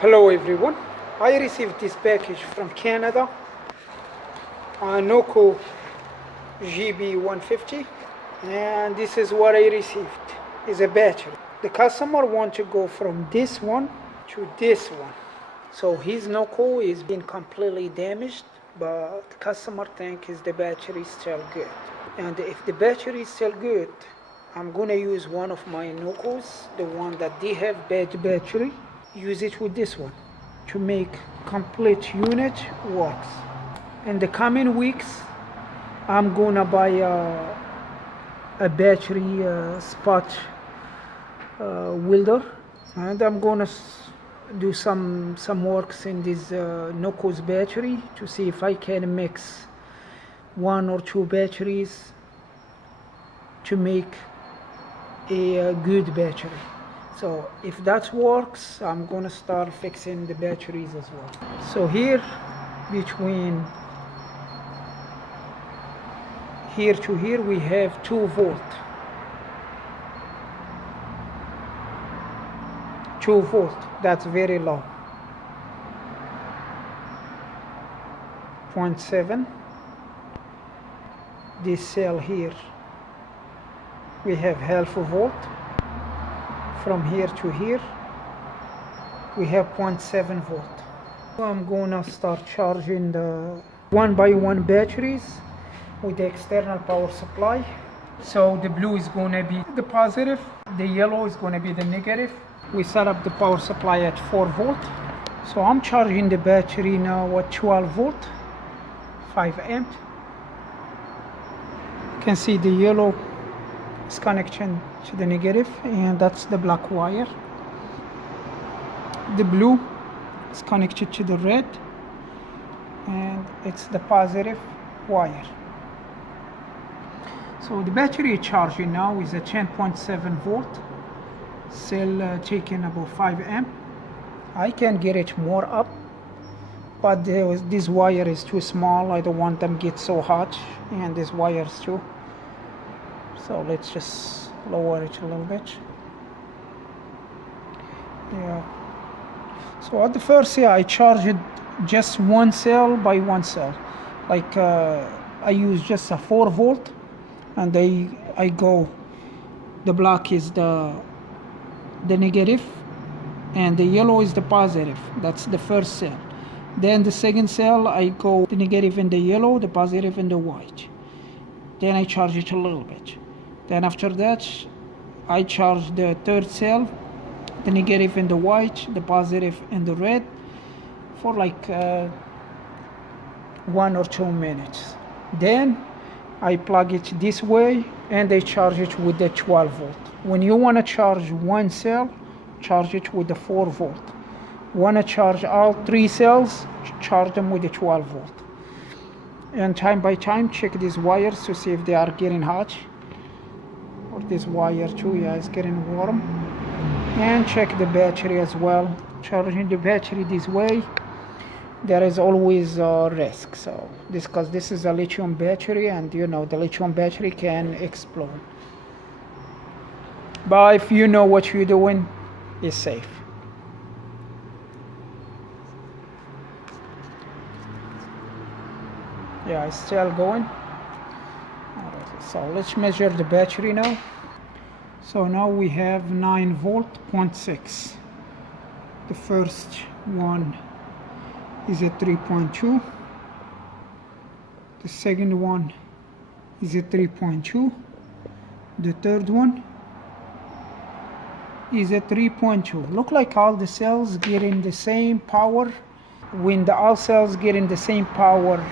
Hello everyone, I received this package from Canada, noco gb150, and this is what I received, is a battery. The customer wants to go from this one to this one. So his noco is being completely damaged, but the customer thinks the battery is still good. And if the battery is still good, I'm gonna use one of my nocos, the one that they have bad battery, use it with this one to make complete unit works. In the coming weeks, I'm gonna buy a battery spot welder, and I'm gonna do some works in this noco's battery to see if I can mix one or two batteries to make a good battery. So if that works, I'm gonna start fixing the batteries as well. So here, between here to here, we have 2 volt. 2 volt, that's very low. 0.7. This cell here, we have half a volt. From here to here, we have 0.7 volt. So I'm gonna start charging the 1x1 batteries with the external power supply. So the blue is gonna be the positive, the yellow is gonna be the negative. We set up the power supply at 4 volt. So I'm charging the battery now at 12 volt, 5 amp. You can see the yellow is connection to the negative, and that's the black wire. The blue is connected to the red, and it's the positive wire. So the battery charging now is a 10.7 volt, cell taking about 5 amp. I can get it more up, but this wire is too small. I don't want them get so hot, and this wires too. So let's just lower it a little bit. Yeah. So at the first, I charged just one cell by one cell. Like I use just a 4 volt, and I go. The black is the negative, and the yellow is the positive. That's the first cell. Then the second cell, I go the negative in the yellow, the positive in the white. Then I charge it a little bit. Then after that, I charge the third cell, the negative in the white, the positive in the red, for like 1 or 2 minutes. Then I plug it this way, and I charge it with the 12 volt. When you want to charge one cell, charge it with the 4 volt. Want to charge all 3 cells, charge them with the 12 volt. And time by time, check these wires to see if they are getting hot. Or this wire too, yeah, it's getting warm. And check the battery as well. Charging the battery this way, there is always a risk. So because this is a lithium battery, and you know the lithium battery can explode. But if you know what you're doing, it's safe. Yeah, it's still going. So let's measure the battery now. So now we have 9 volt, 0.6. The first one is at 3.2. The second one is at 3.2. The third one is at 3.2. Look like all the cells getting the same power. When all cells getting the same power,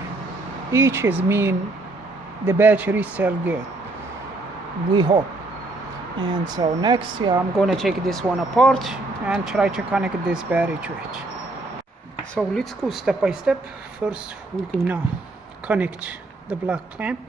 each is mean the battery is still good, we hope. And so next, I'm going to take this one apart and try to connect this battery to it. So let's go step by step. First, we're going to connect the black clamp.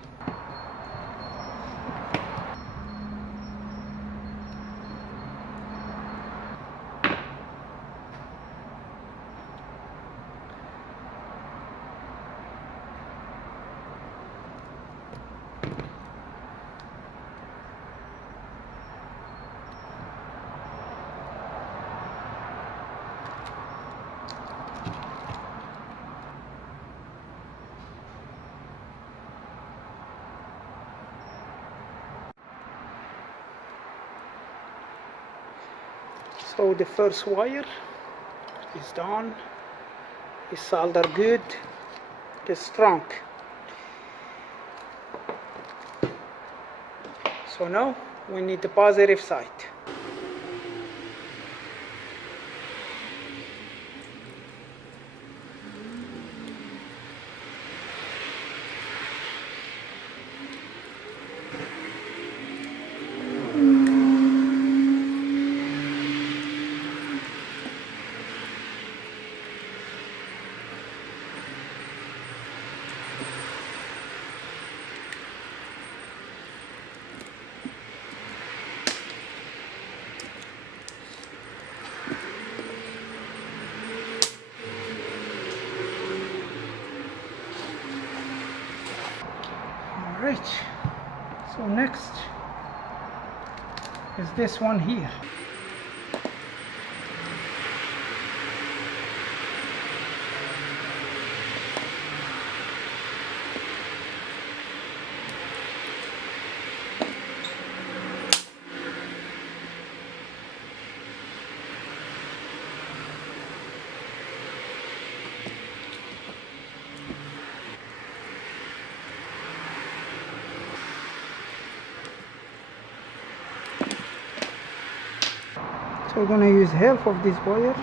So the first wire is done. It's soldered good. It's strong. So now we need the positive side. Alright, so next is this one here. So we're going to use half of this wire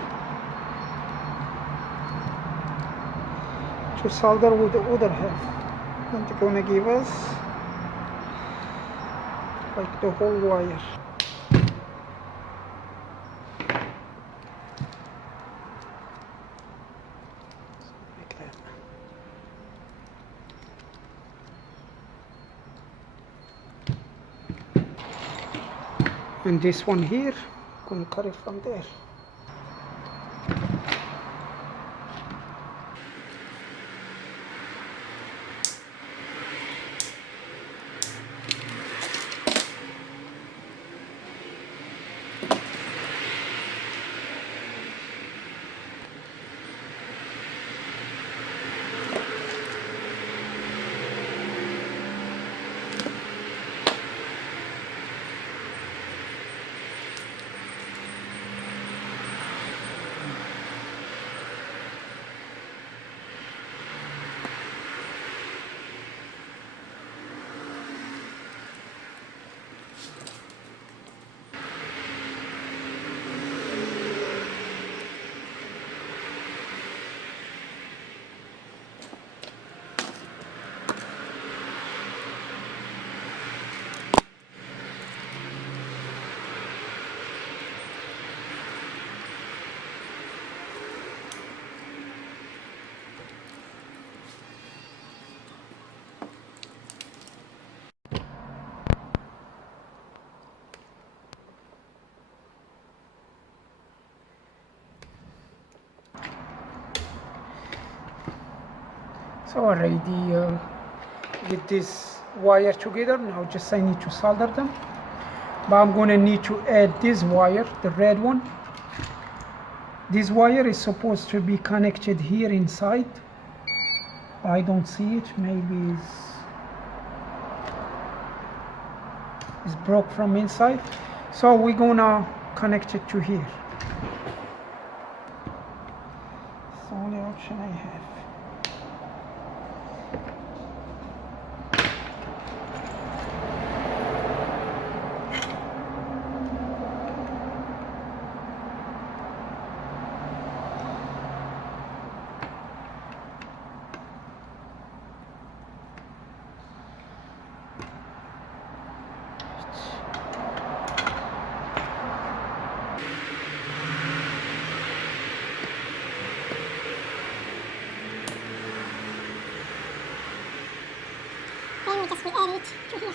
to solder with the other half, and it's going to give us like the whole wire. Like that. And this one here, I'm going to cut it from there. So already get this wire together. Now just I need to solder them, but I'm going to need to add this wire, the red one. This wire is supposed to be connected here inside. I don't see it. Maybe it's broke from inside. So we're gonna connect it to here. It's the only option I have. Then we add it to here.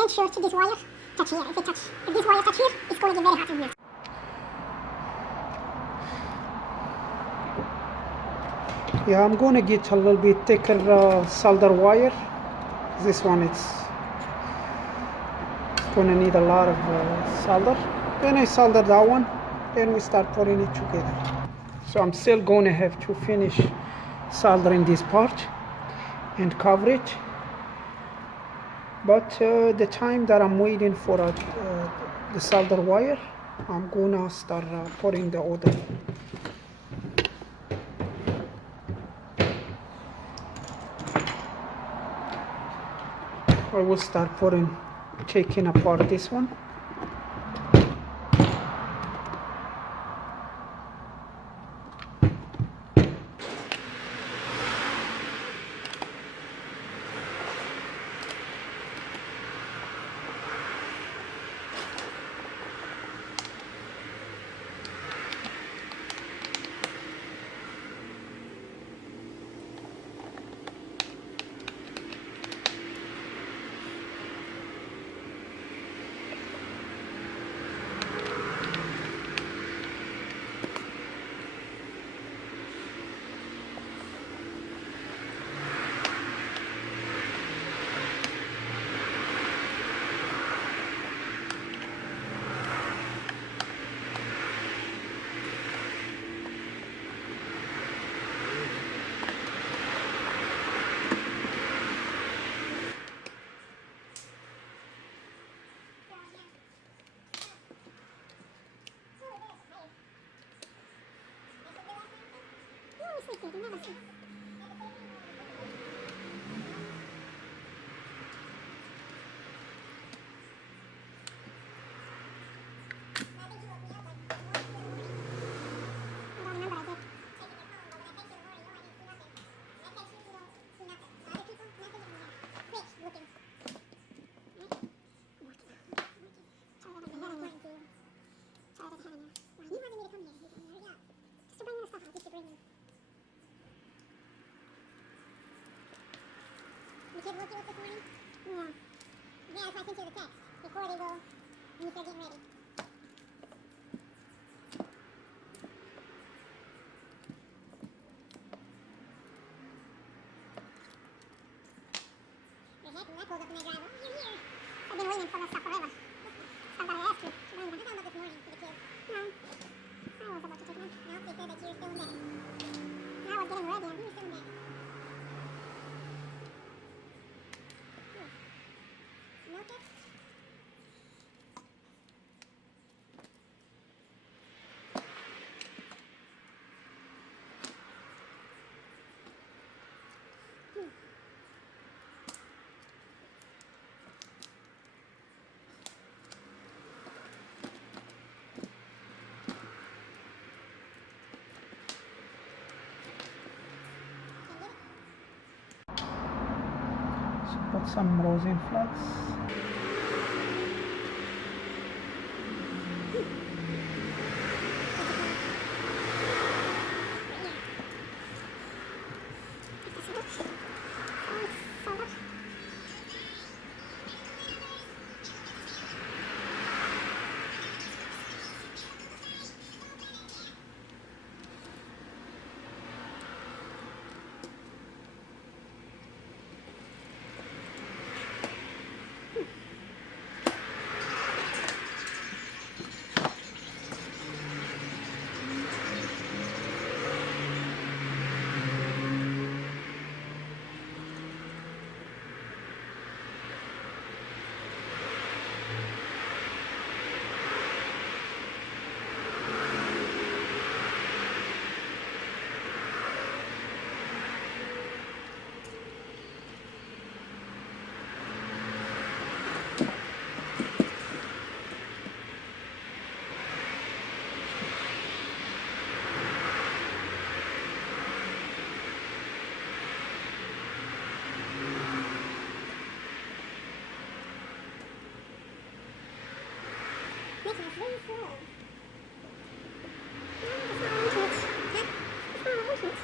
can't sure to this wire touch here. If this wire touch here, it's going to get very hot in here. Yeah, I'm going to get a little bit thicker solder wire. This one it's going to need a lot of solder. Then I solder that one. Then we start putting it together. So I'm still going to have to finish soldering this part and cover it. But the time that I'm waiting for the solder wire, I'm going to start putting the other. I will start taking apart this one. The kids woke you up this morning? Yeah. Yeah, that's why I sent you the text. Before they go, when you start getting ready. They're happy when I pulled up in their drive. Oh, you're here. I've been waiting for that stuff forever. Stuff that I asked you to bring them. I thought about this morning for the kids. No. I was about to take them. No, they said that you were still in bed. I was getting ready and you were still in bed. Milk it? Put some rosin flakes. Making it really slow. No, it's not inches. Huh? It's not inches.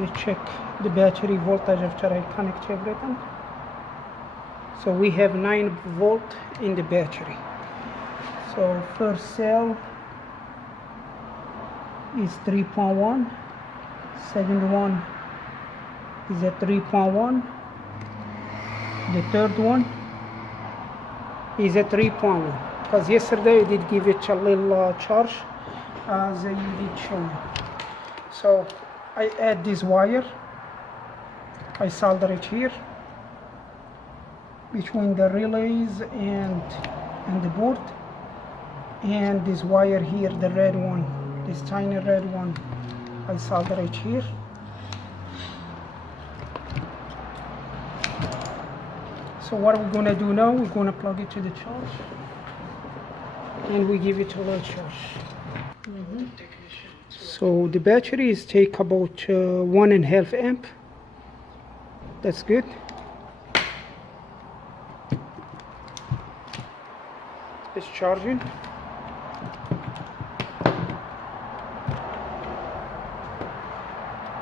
let's check the battery voltage after I connect everything. So we have 9 volt in the battery. So first cell is 3.1, second one is at 3.1, the third one is at 3.1, because yesterday I did give it a little charge as you did show me. So I add this wire, I solder it here between the relays and the board, and this wire here, the red one, this tiny red one, I solder it here. So what we're going to do now, we're going to plug it to the charge and we give it a little charge. So the batteries take about 1.5 amp. That's good. It's charging.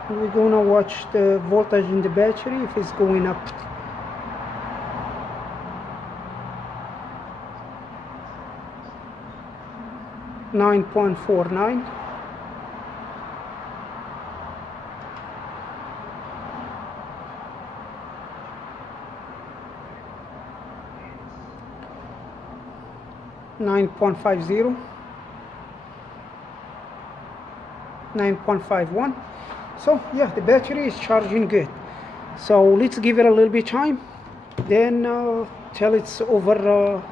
And we're going to watch the voltage in the battery if it's going up. .49. .50, 9.51. So yeah, the battery is charging good. So let's give it a little bit time, then till it's over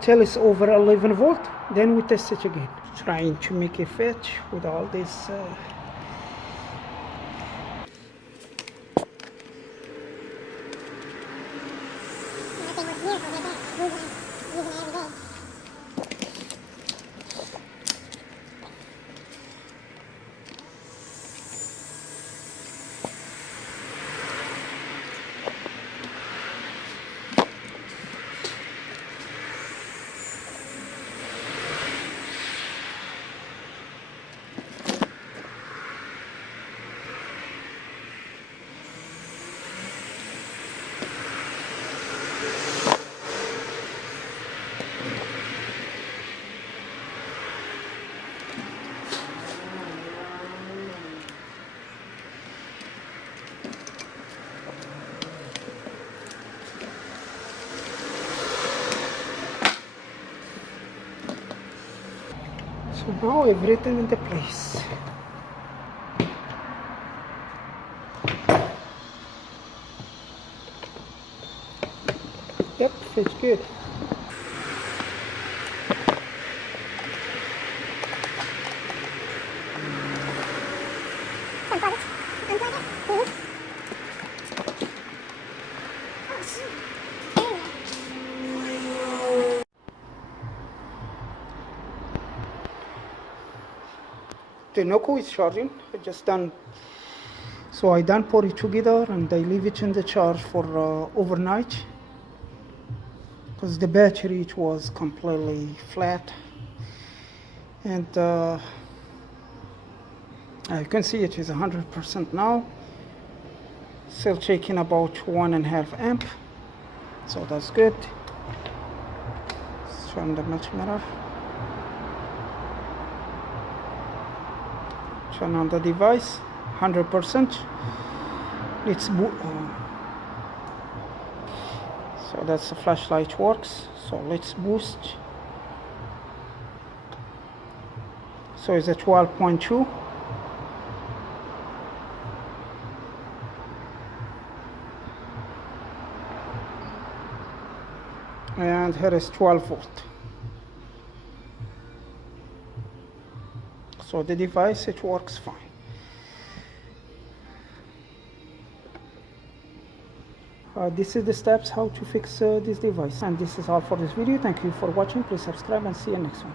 till it's over 11 volt, then we test it again. Trying to make it fit with all this so now everything in the place. Yep, fits good. The noco is charging. I just done, so I done put it together and I leave it in the charge for overnight, because the battery, it was completely flat, and you can see it is 100% now, still taking about 1.5 amp, so that's good. Let's turn the multimeter. Turn on the device, 100%. Let's so that's the flashlight works. So let's boost. So it's a 12.2. And here is 12 volt. So the device, it works fine. This is the steps how to fix this device, and this is all for this video. Thank you for watching. Please subscribe and see you next one.